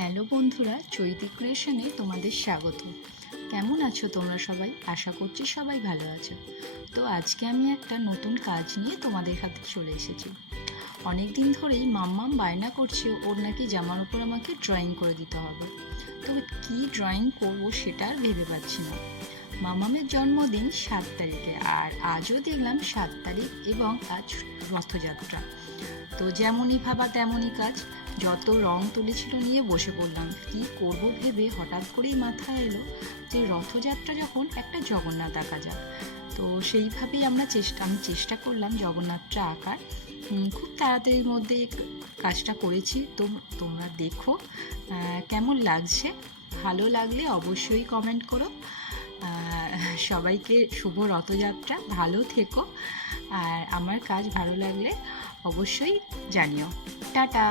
Hello বন্ধুরা, চৈতি ক্রিয়েশনে তোমাদের স্বাগত। কেমন আছো তোমরা সবাই? আশা করছি সবাই ভালো আছো। তো আজকে আমি একটা নতুন কাজ নিয়ে তোমাদের হাতে চলে এসেছি। অনেক দিন ধরেই মাম্মাম বায়না করছে ওর নাকি জামার উপর আমাকে ড্রয়িং করে দিতে হবে। তো কী ড্রয়িং করব সেটা আর ভেবে পাচ্ছি না। মামামের জন্মদিন 7 তারিখে, আর আজও দেখলাম 7 তারিখ এবং আজ রথযাত্রা। তো যেমনই ভাবা তেমনই কাজ, যত রং তুলেছিল নিয়ে বসে পড়লাম। কী করব ভেবে হঠাৎ করেই মাথায় এলো যে রথযাত্রা যখন একটা জগন্নাথ আঁকা যাক। তো সেইভাবেই আমি চেষ্টা করলাম জগন্নাথটা আঁকার। খুব তাড়াতাড়ির মধ্যে কাজটা করেছি। তো তোমরা দেখো কেমন লাগছে। ভালো লাগলে অবশ্যই কমেন্ট করো। সবাইকে শুভ রথযাত্রা, ভালো থেকো। আর আমার কাজ ভালো লাগলে অবশ্যই জানিও। টাটা।